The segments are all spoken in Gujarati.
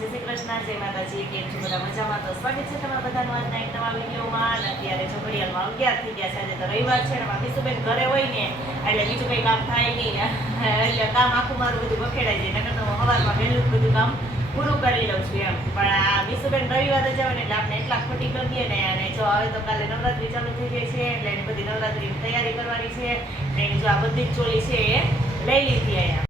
જય શ્રી કૃષ્ણ, જય માતાજી. કેમ છો બધા? મજામાં? તો સ્વાગત છે તમારા બધાનું આજના એક નવા વિડીયોમાં. અને અત્યારે જો ઘડિયાળમાં 11 થઈ ગયા છે. આજે તો રવિવાર છે ને મીસુબેન ઘરે હોય ને એટલે બીજું કંઈ કામ થાય નહીં, એટલે કામ આખું મારું બધું બખેડાઈ જાય. નકર તો હું સવારમાં વહેલું બધું કામ પૂરું કરી લઉં છું એમ. પણ આ મીસુબેન રવિવારે જાવ ને એટલે આપણે એટલા ખોટી કરીએ ને. અને જો હવે તો કાલે નવરાત્રી ચાલુ થઈ ગઈ છે એટલે એની બધી નવરાત્રીની તૈયારી કરવાની છે. એની જો આ બધી જ ચોલી છે એ લઈ લીધી અહીંયા.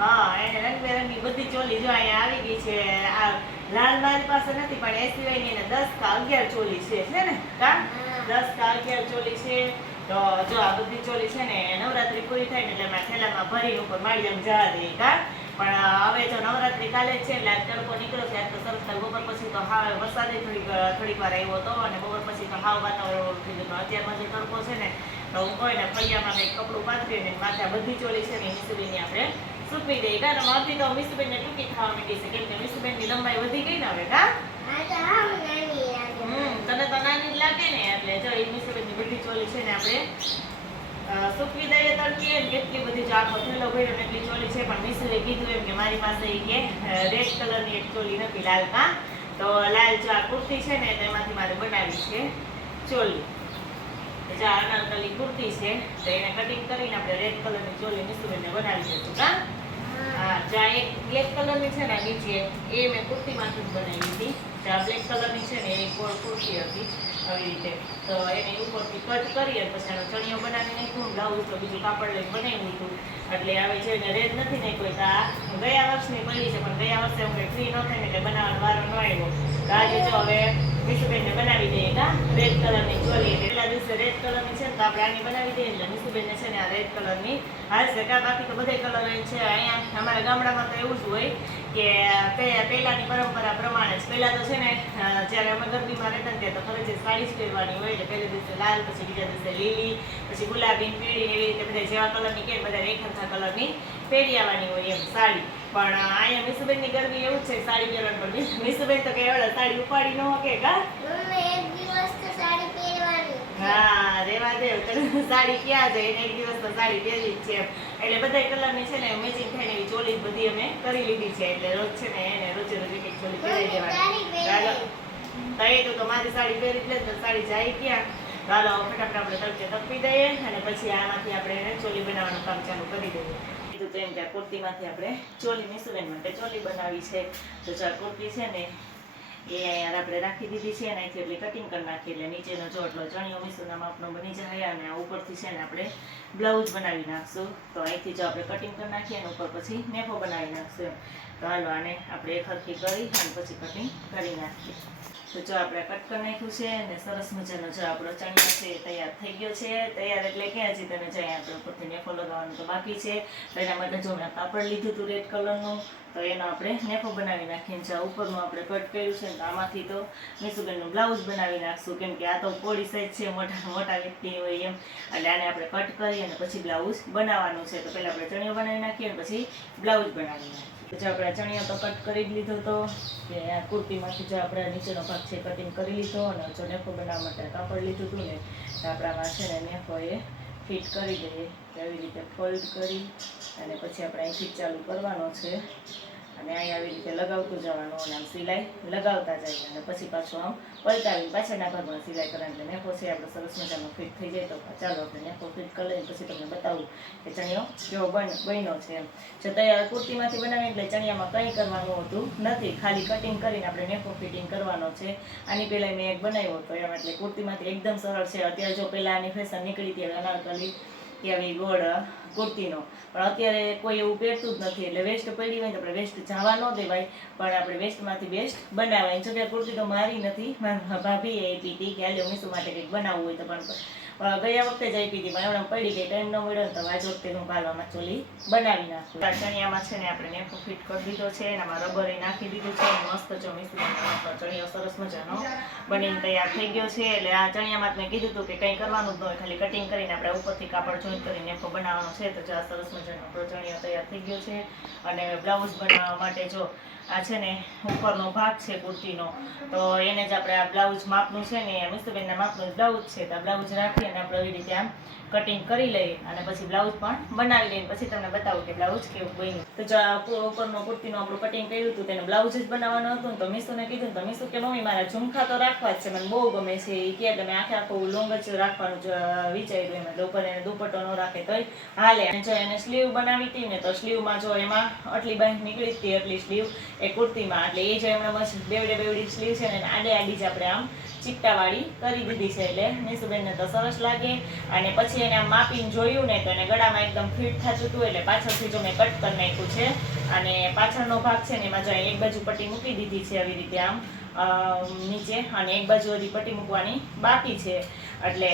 હા, એને રંગબેરંગી બધી ચોલી જો અહીંયા આવી ગઈ છે. આ લાલ મારી પાસે નથી, પણ એ સિવાયની એને 10 કા 11 ચોલી છે ને કા 10 કા 11 ચોલી છે. તો જો આ બધી ચોલી છે ને નવરાત્રી પૂરી થાય ને એટલે એમાં થેલામાં ભરીને ઉપર માળી આમ જવા દઈએ કા. પણ હવે જો નવરાત્રી કાલે જ છે એટલે આજ તડકો નીકળ્યો છે. આજ તો સરસ થાય. બપોર પછી તો હા વરસાદ થોડીક વાર આવ્યો હતો અને બપોર પછી તો હાવ વાતાવરણ થઈ ગયું. અત્યારમાં જે તડકો છે ને તો હું કોઈ ને ફળિયામાં કંઈક કપડું પાથરીને માથે બધી ચોલી છે ને મીસુબેનની આપણે સૂકવી દઈએ. કારણ માથી તો મીસુબેનને ટૂંકી થવા માંડી છે, કેમ કે મીસુબેનની લંબાઈ વધી ગઈ ને હવે કા. તને તો નાની જ લાગે ને એટલે જો એ મીસુબેનની બધી ચોલી છે ને આપણે સૂકવી દઈએ તડકે. કેટલી બધી જો આખો થેલો ભર્યો ને એટલી ચોલી છે. પણ મીસુએ કીધું એમ કે મારી પાસે કે રેડ કલરની એક ચોલી નથી લાલ કા, તો લાલ જો આ કુર્તી છે ને તેમાંથી મારે બનાવી છે ચોલી. જો અનારકલી કુર્તી છે તો એને કટિંગ કરીને આપણે રેડ કલરની ચોલી મીસુબેનને બનાવી દઈશું કા. હા, જ્યાં એક બ્લેક કલરની છે ને નીચે એ મેં કુર્તીમાંથી જ બનાવી હતી. જ્યાં બ્લેક કલરની છે ને એ કુર્તી હતી આવી રીતે. તો એને ઉપરથી કટ કરી અને પછી એનો ચણિયો બનાવી નાખ્યું. બ્લાઉઝ તો બીજું કાપડ લઈને બનાવ્યું હતું. એટલે હવે છે ને રેડ નથી નાખ્યો. તો આ ગયા વર્ષની બની છે, પણ ગયા વર્ષે હું કંઈ ફ્રી ન થાય ને એટલે બનાવવાનો વારો ન આવ્યો. તો આજે જો હવે મીસુબેનને બનાવી દઈએ કા રેડ કલરની ચોલી. પહેલા દિવસે રેડ કલરની છે ને તો આપણે આની બનાવી દઈએ એટલે મીસુબેનને છે ને આ રેડ કલરની હાલશે કા. બાકી તો બધે કલર છે અહીંયા અમારા ગામડામાં તો એવું જ હોય કે પહેલાની પરંપરા પ્રમાણે જ. પહેલા તો છે ને જ્યારે અમે ગરબીમાં રહેતા ને તો ફરજિયાત સાડી જ પહેરવાની હોય. એટલે પહેલે દિવસે લાલ, પછી બીજા દિવસે લીલી, પછી ગુલાબી, પીળી, એવી રીતે બધા જેવા કલરની કે બધા એક સરખા કલરની પહેરી આવવાની હોય એમ સાડી. પણ અહીંયા મીસુબેનની ગરબી એવું જ છે સાડી પહેરવાનું. પણ મીસુબેન તો કઈ એવડે સાડી ઉપાડી ન શકે કા. હા, રેવા દે. સાડી ક્યાં જાય એને એક દિવસ તો સાડી પહેરી જ છે એમ. એટલે બધા કલરની છે ને મેચિંગ થઈને એવી ચોલી બધી અમે કરી લીધી છે. એટલે રોજ છે ને એને રોજે રોજ એક ચોલી પહેરી દેવાની. તો મારી સાડી પહેરી જ લે, સાડી જાય ક્યાં. ચાલો ફટાફટ આપણે તડકે તપી દઈએ અને પછી આમાંથી આપણે ચોલી બનાવવાનું કામ ચાલુ કરી દઈએ. કીધું તો એમ કે કુર્તીમાંથી આપણે ચોલી મીસુબેન માટે ચોલી બનાવી છે. તો ચાલ કુર્તી છે ને એ અહીંયા આપણે રાખી દીધી છે અને અહીંથી એટલે કટિંગ કરી નાખીએ એટલે નીચેનો જો એટલો ચણિયો મીસુના માપનો બની જાય. અને આ ઉપરથી છે ને આપણે બ્લાઉઝ બનાવી નાખશું. તો અહીંથી જો આપણે કટિંગ કરી નાખીએ અને ઉપર પછી નેફો બનાવી નાખશું એમ. તો હાલો આને આપણે એક હરખી કરી અને પછી કટિંગ કરી નાખીએ. તો જો આપણે કટ કરી નાખ્યું છે અને સરસ મજાનો જો આપણો ચણિયો છે તૈયાર થઈ ગયો છે. તૈયાર એટલે ક્યાં છે તને જાય આપણે ઉપરથી નેફો લગાવવાનું તો બાકી છે. તો એના માટે જો મેં કાપડ લીધું હતું રેડ કલરનું, તો એનો આપણે નેફો બનાવી નાખીને જો ઉપરનું આપણે કટ કર્યું છે ને તો આમાંથી તો મીસુબેનનું બ્લાઉઝ બનાવી નાખશું. કેમ કે આ તો પોળી સાઈઝ છે, મોટા વ્યક્તિ હોય એમ. એટલે આને આપણે કટ કરી અને પછી બ્લાઉઝ બનાવવાનું છે. તો પહેલાં આપણે ચણિયો બનાવી નાખીએ અને પછી બ્લાઉઝ બનાવી નાખીએ. જો આપણે ચણિયો તો કટ કરી જ લીધો હતો કે આ કુર્તીમાંથી જો આપણે નીચેનો ભાગ છે કટિંગ કરી લીધો અને જો નેફો બનાવવા માટે કાપડ લીધું હતું ને તો આપણામાં છે ને નેફો એ ફિટ કરી દઈએ. એવી રીતે ફોલ્ડ કરી અને પછી આપણે અહીંથી ચાલુ કરવાનો છે અને અહીં આવી રીતે લગાવતું જવાનું અને આમ સિલાઈ લગાવતા જઈએ અને પછી પાછું આમ પલટાવીને પાછળના ભાગમાં સિલાઈ કરવાની. એટલે નેફો છે આપણે સરસ મજાનો ફિટ થઈ જાય. તો ચાલો આપણે નેફો ફિટ કરી લઈએ પછી તમને બતાવું કે ચણિયો કેવો બન્યો છે એમ. જો તૈયાર કુર્તીમાંથી બનાવીને એટલે ચણિયામાં કંઈ કરવાનું હોતું નથી, ખાલી કટિંગ કરીને આપણે નેફો ફિટિંગ કરવાનો છે. આની પહેલાં મેં એક બનાવ્યો હતો એમ. એટલે કુર્તીમાંથી એકદમ સરળ છે. અત્યારે જો પહેલાં આની ફેશન નીકળી હતી અનારકલી કે આવી ગોળ કુર્તીનો. પણ અત્યારે કોઈ એવું પહેરતું જ નથી, એટલે વેસ્ટ પડી હોય તો આપણે વેસ્ટ જવા ન દેવાય, પણ આપણે વેસ્ટમાંથી બેસ્ટ બનાવાય. જગ્યાએ કુર્તી તો મારી નથી, મારા ભાભીએ આપી હતી કે હાલો મીસુ માટે કંઈક બનાવવું હોય તો, પણ ગયા વખતે જ આપી હતી, પણ એમણે પડી ગઈ, ટાઈમ ન મળ્યો ને તો આજ વખતે હું કાલવામાં ચોલી બનાવી નાખું. ચણિયામાં છે ને આપણે નેફો ફિટ કરી દીધો છે, એનામાં રબર નાખી દીધું છે, મસ્ત જો મીસુ ચણિયો સરસ મજાનો બનીને તૈયાર થઈ ગયો છે. એટલે આ ચણિયામાં મેં કીધું હતું કે કંઈ કરવાનું જ ન હોય, ખાલી કટિંગ કરીને આપણે ઉપરથી કાપડ જોઈન્ટ કરીને નેફો બનાવવાનો છે. તો જો આ સરસ મજાનો આપણો ચણિયો તૈયાર થઈ ગયો છે. અને બ્લાઉઝ બનાવવા માટે જો આ છે ને ઉપરનો ભાગ છે કુર્તીનો, તો એને જ આપણે આ બ્લાઉઝ માપનું છે ને મીસુબેનના માપનું બ્લાઉઝ છે, તો આ બ્લાઉઝ રાખી અને આપણે એવી રીતે આમ કટિંગ કરી લઈએ અને પછી બ્લાઉઝ પણ બનાવી લઈએ. પછી તમને બતાવું કે બ્લાઉઝ કેવું બન્યું. તો જો ઉપરનો કુર્તીનું આપણું કટિંગ કર્યું હતું, તેને બ્લાઉઝ જ બનાવવાનું હતું ને, તો મીસુને કીધું, તો મીસુ કે મમ્મી મારા ઝુમખા તો રાખવા જ છે, મને બહુ ગમે છે એ કે, એટલે મેં આખું લોંગ જ રાખવાનું વિચાર્યું એમ, એટલે ઉપર એને દુપટ્ટો ન રાખે તોય હાલે. અને જો એને સ્લીવ બનાવી હતી ને, તો સ્લીવમાં જો એમાં આટલી બાંધ નીકળી હતી, એટલી સ્લીવ એ કુર્તીમાં, એટલે એ જો એમણે બેવડી સ્લીવ છે ને આડે આડી જ આપણે આમ ચીકટાવાળી કરી દીધી છે, એટલે મીસુબેનને તો સરસ લાગે. અને પછી એને આમ માપીને જોયું ને, તો એને ગળામાં એકદમ ફિટ થતું હતું, એટલે પાછળથી જો મેં કટ કરી નાખ્યું છે. અને પાછળનો ભાગ છે ને એમાં જો એક બાજુ પટ્ટી મૂકી દીધી છે આવી રીતે આમ નીચે, અને એક બાજુ હજી પટ્ટી મૂકવાની બાકી છે, એટલે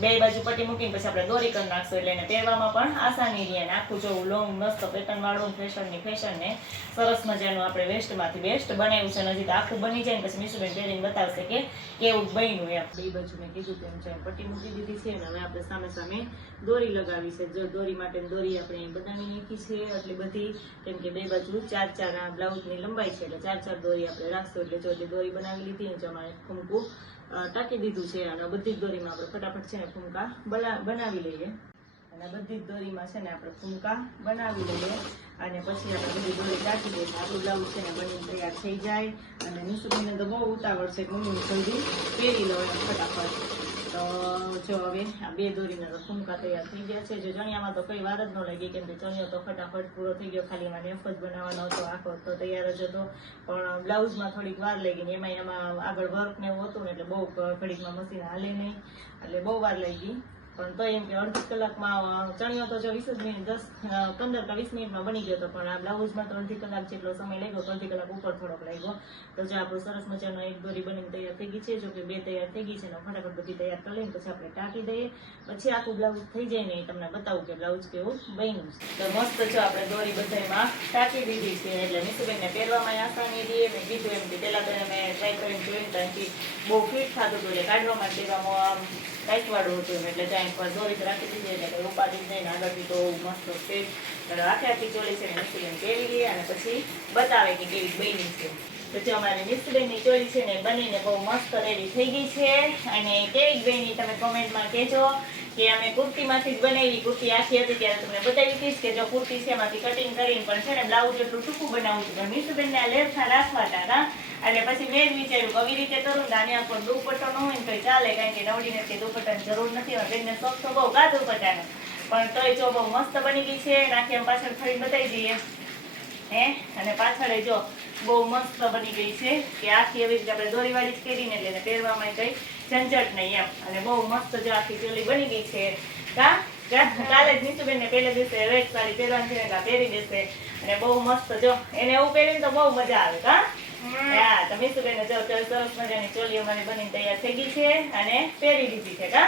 બે બાજુ પટ્ટી મૂકીને પછી આપણે દોરી કરી નાખશું, એટલે એને પહેરવામાં પણ આસાની રહે. અને આખું જો લોંગ મસ્ત પેટર્ન વાળું ફેશન ને સરસ મજાનું આપણે વેસ્ટમાંથી બેસ્ટ બનાવ્યું છે. હજી તો આખું બની જાય ને પછી મીસુબેન પહેરીને બતાવશે કે કેવું બન્યું એમ. બે બાજુ મેં કીધું તેમ છે પટ્ટી મૂકી દીધી છે, અને હવે આપણે સામે સામે દોરી લગાવી છે. જો દોરી માટે દોરી આપણે બનાવી નાખી છે એટલી બધી, કેમ કે બે બાજુ 4-4 આ બ્લાઉઝની લંબાઈ છે, એટલે 4-4 દોરી આપણે રાખશું. એટલે જો એટલી દોરી બનાવી લીધી ને, જમાએ ફૂમકું ટાંકી દીધું છે, અને બધી જ દોરીમાં આપણે ફટાફટ છે ને ફૂમકા બનાવી લઈએ. અને બધી જ દોરીમાં છે ને આપણે ફૂમકા બનાવી લઈએ, અને પછી આપણે બધી દોરી ટાંકી દઈએ. આપણું બ્લાઉઝ છે ને બનીને તૈયાર થઈ જાય. અને મીસુબેનને તો બહુ ઉતાવળ છે કે મમ્મી જલ્દી પહેરી લો એમ ફટાફટ. તો જો હવે આ બે દોરીના તો ફૂમકા તૈયાર થઈ ગયા છે. જો ચણિયામાં તો કઈ વાર જ ન લાગી, કેમ કે ચણિયો તો ફટાફટ પૂરો થઈ ગયો, ખાલી એમાં નેફ જ બનાવવાનો હતો, આખો તો તૈયાર જ હતો. પણ બ્લાઉઝમાં થોડીક વાર લાગી ને, એમાં આગળ વર્ક ને એવું હતું ને, એટલે બહુ ઘડીકમાં મશીન હાલે નહીં, એટલે બહુ વાર લાગી. પણ તો એમ કે અડધી કલાકમાં ચણિયો તો જો 20 મિનિટ 15 કે 20 મિનિટમાં બની ગયો હતો, પણ આ બ્લાઉઝમાં તો અડધી કલાક જેટલો સમય લાગ્યો, અડધી કલાક ઉપર થોડોક લાગ્યો. તો જો આપણું સરસ મજાનો એક દોરી બનીને તૈયાર થઈ ગઈ છે. જો કે બે તૈયાર થઈ ગઈ છે ને, ફટાફટ બધી તૈયાર કરી લઈને પછી આપણે ટાંકી દઈએ. પછી આખું બ્લાઉઝ થઈ જાય ને તમને બતાવું કે બ્લાઉઝ કેવું બન્યું છે. તો મસ્ત જો આપણે દોરી બધામાં ટાંકી દીધી છે, એટલે મીસુબેનને પહેરવામાં આસાની રહે. મેં કીધું એમ કે પહેલાં તો મેં ટ્રાય કરીને જોઈને ત્યાંથી બહુ ફિટ થતું હતું, એટલે કાઢવામાં દેવામાં આમ ટાઈટવાળું હતું, એટલે ત્યાં એકવાર દોરી રાખી દીધી, એટલે કંઈ ઉપાડી જ નહીં ને આગળથી તો મસ્ત છે. આખી ચોલી છે ને મીસુબેન પહેરી લે અને પછી બતાવે કે કેવી બની છે. તો જો અમારી મીસુબેનની ચોલી છે ને બનીને બહુ મસ્ત રેડી થઈ ગઈ છે. અને કેવી બની તમે કોમેન્ટમાં કહેજો કે અમે કુર્તીમાંથી જ બનાવી. કુર્તી આખી હતી ત્યારે તમને બતાવી હતી કે જો કુર્તી છે એમાંથી કટિંગ કરીને પણ છે ને બ્લાઉઝ એટલું ટૂંકું બનાવવું હતું. મીસુબેનને આ લેફા રાખવા હતા, એટલે પછી મેં જ વિચાર્યું કે આવી રીતે કરું ને આને પણ દુપટ્ટો ન હોય ને તો ચાલે, કારણ કે નવડીને કે દુપટ્ટાની જરૂર નથી હોય, બેનને શોખ તો બહુ કા દુપટ્ટાનો, પણ તોય જો બહુ મસ્ત બની ગઈ છે. નાખી એમ પાછળ ફરી બતાવી દઈએ અને પાછળ જો બહુ મસ્ત બની ગઈ છે કે આખી એવી રીતે આપણે દોરીવાળી જ કરીને, એટલે એને પહેરવામાં કંઈ ઝંઝટ નહીં એમ. અને બહુ મસ્ત જો આખી ચોલી બની ગઈ છે. કાલે જ મીસુબેનને પહેલે દિવસે રેડ સાડી પહેરવાની છે એટલે પહેરી દેશે, અને બહુ મસ્ત જો એને એવું પહેરીને તો બહુ મજા આવે. હા, તો મીસુબેનને જો સરસ મજાની ચોલી અમારી બનીને તૈયાર થઈ ગઈ છે અને પહેરી દીધી છે.